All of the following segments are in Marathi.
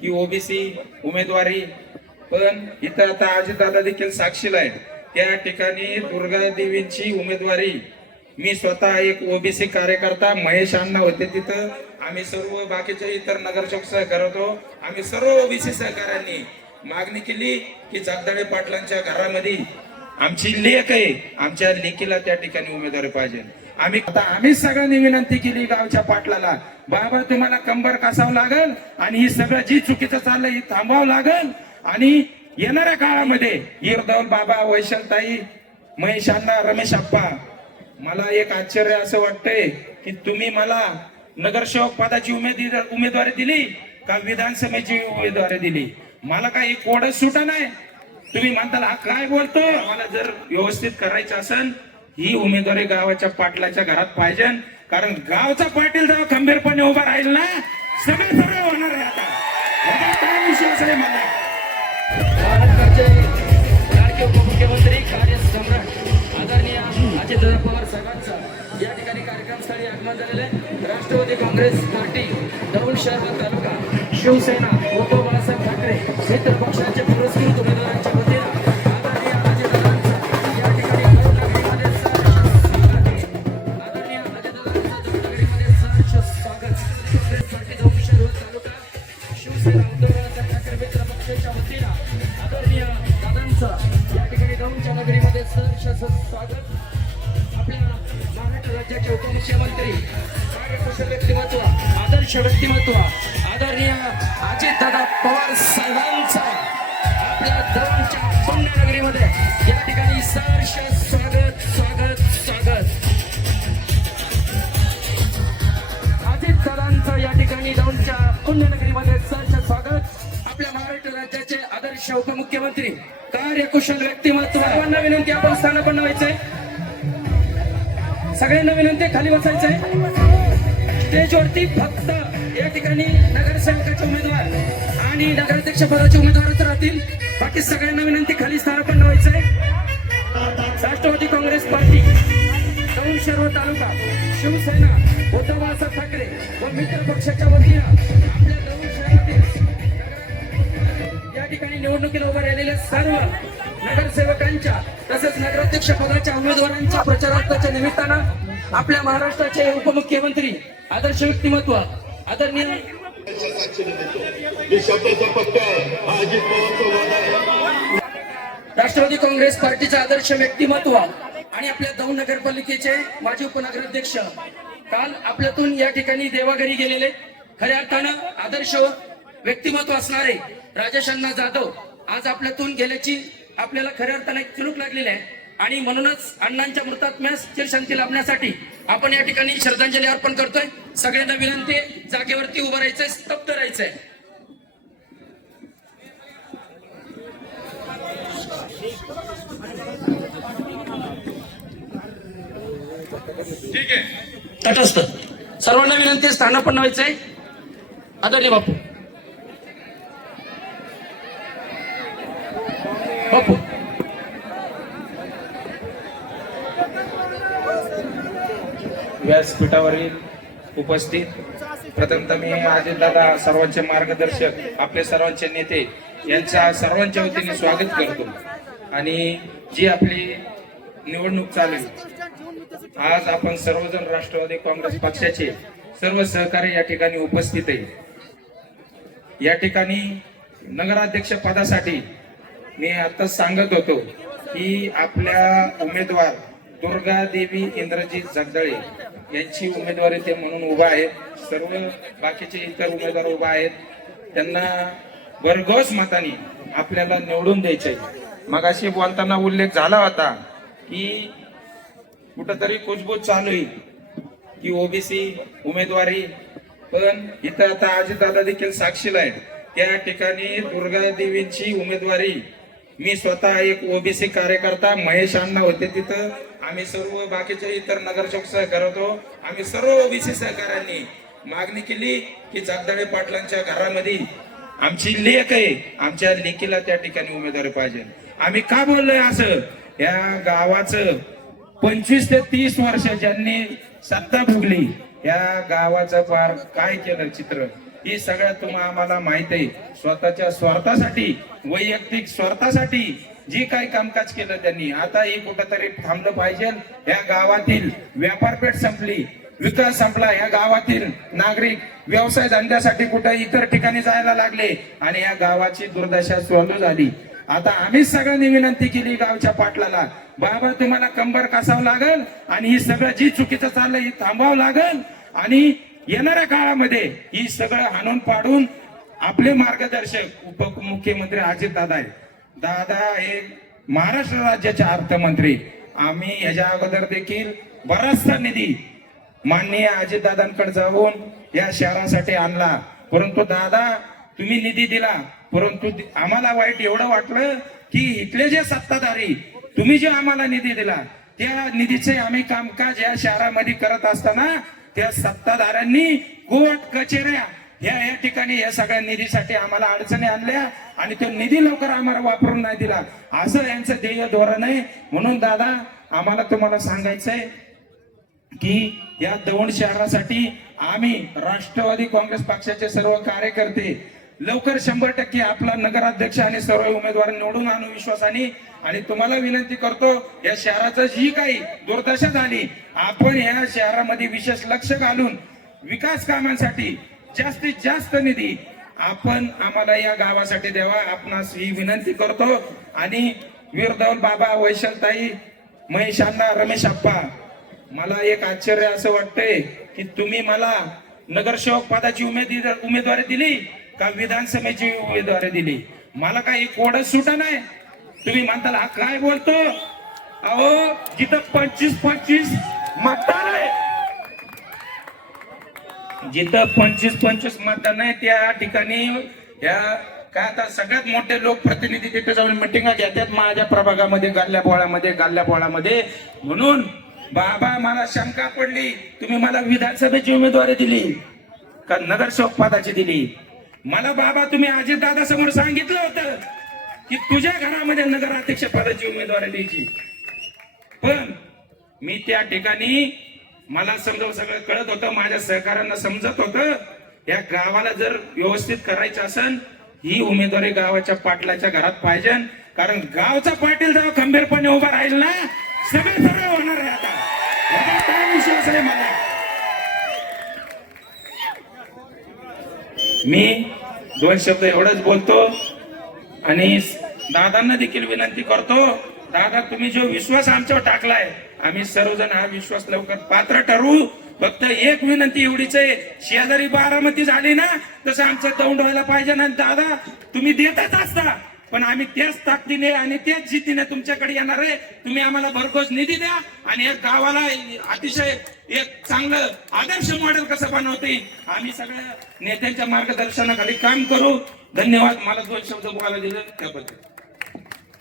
की ओबीसी उमेदवारी पण इथं आता अजितदादा देखील साक्षीला आहे त्या ठिकाणी दुर्गा देवींची उमेदवारी. मी स्वतः एक ओबीसी कार्यकर्ता महेश अण्णा होते तिथं. आम्ही सर्व बाकीचे इतर नगरसेवक सहकार होतो. आम्ही सर्व ओबीसी सहकाऱ्यांनी मागणी केली की जगदाळे पाटलांच्या घरामध्ये आमची लेख आहे. आमच्या लेखीला त्या ठिकाणी उमेदवारी पाहिजे. आम्ही आता आम्ही सगळ्यांनी विनंती केली गावच्या पाटलाला बाबा तुम्हाला कंबर कसावं लागल आणि ही सगळं जी चुकीचं चाललंय ही थांबावं लागल आणि येणाऱ्या काळामध्ये इरदौल बाबा वैशलताई महेश अण्णा रमेश अप्पा मला एक आश्चर्य असं वाटतंय की तुम्ही मला नगरसेवक पदाची उमेदवार उमेदवारी दिली का विधानसभेची उमेदवारी दिली? मला काही कोडच सुटा नाही. तुम्ही म्हणताल हा काय बोलतो? मला जर व्यवस्थित करायचं असेल ही उमेदवारी गावाच्या पाटलाच्या घरात पाहिजे. कारण गावचा पाटील जेव्हा खंबीरपणे उभा राहील ना सगळं सरळ होणार आहे आता. काय विश्वास आहे मला? महाराष्ट्राचे लाडके उपमुख्यमंत्री कार्यसम्राट आदरणीय अजितदादा पवार साहेबांचं या ठिकाणी कार्यक्रमस्थळी आगमन झालेले राष्ट्रवादी काँग्रेस पार्टी दौंड शहर तालुका शिवसेना उद्धव बाळासाहेब ठाकरे मित्र पक्षाचे पुरस्कृत सहर्ष स्वागत. आपल्या महाराष्ट्र राज्याचे उपमुख्यमंत्री कार्यकुशल व्यक्तिमत्व आदर्श व्यक्तिमत्व आदरणीय अजितदादा पवार साहेबांचा आपल्या दौंडच्या पुण्यनगरीमध्ये या ठिकाणी सहर्ष स्वागत स्वागत स्वागत. अजित या ठिकाणी दौंडच्या पुण्यनगरीमध्ये सहर्ष स्वागत. आपल्या महाराष्ट्र राज्याचे आदर्श उपमुख्यमंत्री कार्यकुशल व्यक्तिमत्व. सर्वांना विनंती आपण स्थानापन्न व्हायचंय सगळ्यांना विनंती खाली बसायचंय. स्टेजवरती फक्त या ठिकाणी नगरसेवकाचे उमेदवार आणि नगराध्यक्ष पदाचे उमेदवारच राहतील. बाकी सगळ्यांना विनंती खाली स्थानापन्न व्हायचंय राष्ट्रवादी काँग्रेस पार्टी दौंड शहर तालुका शिवसेना उद्धव बाळासाहेब ठाकरे व मित्र पक्षाच्या वतीनं ठिकाणी निवडणुकीला उभं राहिलेल्या सर्व नगरसेवकांच्या तसेच नगराध्यक्ष पदाच्या उमेदवारांच्या प्रचारार्थाच्या निमित्तानं आपल्या महाराष्ट्राचे उपमुख्यमंत्री आदर्श व्यक्तिमत्व आदरणीय राष्ट्रवादी काँग्रेस पार्टीचे आदर्श व्यक्तिमत्व आणि आपल्या दौंड नगरपालिकेचे माजी उपनगराध्यक्ष काल आपल्यातून या ठिकाणी देवाघरी गेलेले. खऱ्या अर्थानं आदर्श व्यक्तिमत्व असणारे राजेश अण्णा जाधव आज आपल्यातून गेल्याची आपल्याला खऱ्या अर्थानं चुलूक लागलेली आहे. आणि म्हणूनच अण्णांच्या मृतात्म्यास चिरशांती लाभण्यासाठी आपण या ठिकाणी श्रद्धांजली अर्पण करतोय. सगळ्यांना विनंती जागेवरती उभं राहायचंय स्तब्ध राहायचंय. ठीक आहे. तटस्थ. सर्वांना विनंती आहे, स्थानापन्न व्हायचंय. आदरणीय बापू. व्यासपीठावरील उपस्थित. प्रथमतः मी अजितदादा सर्वांचे मार्गदर्शक आपले सर्वांचे नेते यांच्या सर्वांच्या वतीने स्वागत करतो. आणि जी आपली निवडणूक चालेल आज आपण सर्वजण राष्ट्रवादी काँग्रेस पक्षाचे सर्व सहकारी या ठिकाणी उपस्थित आहे. या ठिकाणी नगराध्यक्ष पदासाठी मी आता सांगत होतो की आपल्या उमेदवार दुर्गा देवी इंद्रजीत जगदळे. यांची उमेदवारी ते म्हणून उभा आहेत. सर्व बाकीचे इतर उमेदवार उभा आहेत. त्यांना भरघोस मताने आपल्याला निवडून द्यायचे मगाशी बोलताना उल्लेख झाला होता की कुठंतरी कुजबूज चालू आहे की ओबीसी उमेदवारी पण इथं आता अजितदादा देखील साक्षीला आहे त्या ठिकाणी दुर्गा देवींची उमेदवारी. मी स्वतः एक ओबीसी कार्यकर्ता महेश अण्णा होते तिथं आम्ही सर्व बाकीचे इतर नगरसेवक सहकार होतो. आम्ही सर्व ओबीसी सहकाऱ्यांनी मागणी केली की जगदाळे पाटलांच्या घरामध्ये आमची लेख आहे. आमच्या लेखीला त्या ठिकाणी उमेदवारी पाहिजे. आम्ही का बोललोय असं? या गावाचं पंचवीस ते तीस वर्ष ज्यांनी सत्ता भोगली. या गावाचं फार काय केलं चित्र? हे सगळं तुम्हाला आम्हाला माहीत आहे. स्वतःच्या स्वार्थासाठी वैयक्तिक स्वार्थासाठी जी काही कामकाज केलं त्यांनी आता हे कुठंतरी थांबलं पाहिजे. या गावातील व्यापारपेठ संपली विकास संपला. या गावातील नागरिक व्यवसाय धंद्यासाठी कुठं इतर ठिकाणी जायला लागले आणि या गावाची दुर्दशा चालू झाली. आता आम्ही सगळ्यांनी विनंती केली गावच्या पाटलाला बाबा तुम्हाला कंबर कसावं लागल आणि ही सगळं जी चुकीचं चाललंय ही थांबावं लागल आणि येणाऱ्या काळामध्ये ही सगळं हाणून पाडून आपले मार्गदर्शक उपमुख्यमंत्री अजित दादा आहेत. दादा हे महाराष्ट्र राज्याचे अर्थमंत्री. आम्ही ह्याच्या अगोदर देखील बराचसा निधी माननीय अजितदादांकडे जाऊन या शहरासाठी आणला. परंतु दादा तुम्ही निधी दिला. परंतु आम्हाला वाईट एवढं वाटलं की इथले जे सत्ताधारी तुम्ही जे आम्हाला निधी दिला त्या निधीचे आम्ही कामकाज या शहरामध्ये करत असताना त्या सत्ताधाऱ्यांनी कोर्ट कचेऱ्या या या ठिकाणी या सगळ्या निधीसाठी आम्हाला अडचणी आणल्या आणि तो निधी लवकर आम्हाला वापरून नाही दिला. असं यांचं ध्येय धोरण आहे. म्हणून दादा आम्हाला तुम्हाला सांगायचंय की या दौंड शहरासाठी आम्ही राष्ट्रवादी काँग्रेस पक्षाचे सर्व कार्यकर्ते लवकर शंभर टक्के आपला नगराध्यक्ष आणि सर्व उमेदवार निवडून आणू विश्वासाने आणि तुम्हाला विनंती करतो या शहराचं जी काही दुर्दशा झाली आपण या शहरामध्ये विशेष लक्ष घालून विकास कामांसाठी जास्तीत जास्त निधी आपण आम्हाला या गावासाठी द्यावा. आपणास ही विनंती करतो. आणि वीरधवल बाबा वैशलताई महेशांना रमेश अप्पा मला एक आश्चर्य असं वाटतंय की तुम्ही मला नगरसेवक पदाची उमेदी उमेदवारी दिली का विधानसभेची उमेदवारी दिली? मला काही कोड सुट नाही. तुम्ही म्हणताल हा काय बोलतो? अहो जिथं पंचवीस पंचवीस मतदार आहे. जिथं पंचवीस पंचवीस मतं आहे त्या ठिकाणी या काय आता सगळ्यात मोठे लोकप्रतिनिधी तिथे जाऊन मिटिंगा घेतात माझ्या प्रभागामध्ये गाल्ल्या पोळामध्ये गाल्ल्या पोळामध्ये म्हणून बाबा मला शंका पडली. तुम्ही मला विधानसभेची उमेदवारी दिली का नगरसेवक पदाची दिली? मला बाबा तुम्ही अजित दादा समोर सांगितलं होतं की तुझ्या घरामध्ये नगराध्यक्ष पदाची उमेदवारी द्यायची. पण मी त्या ठिकाणी मला समजा सगळं कळत होतं माझ्या सहकाऱ्यांना समजत होतं. या गावाला जर व्यवस्थित करायचं असेल ही उमेदवारी गावाच्या पाटलाच्या घरात पाहिजे. कारण गावचा पाटील जेव्हा खंबीरपणे उभा राहील ना सगळे सरळ होणार आहे आता. काय विश्वास आहे मला? मी दोन शब्द एवढंच बोलतो आणि दादांना देखील विनंती करतो. दादा तुम्ही जो विश्वास आमच्यावर टाकलाय आम्ही सर्वजण हा विश्वास लवकर पात्र ठरवू फक्त एक विनंती एवढीच आहे शेजारी बारामती झाली ना तसं आमचं दौंड व्हायला पाहिजे ना दादा. तुम्ही देतच असता. पण आम्ही त्याच ताकदीने आणि त्याच जिद्दीने तुमच्याकडे येणार आहे. तुम्ही आम्हाला भरघोस निधी द्या आणि या गावाला अतिशय एक चांगलं आदर्श मॉडेल कसं बनवता येईल आम्ही सगळ्या नेत्यांच्या मार्गदर्शनाखाली काम करू. धन्यवाद. मला दोन शब्द बोलायला दिलं त्याबद्दल.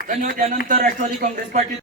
धन्यवाद. त्यानंतर राष्ट्रवादी काँग्रेस पार्टी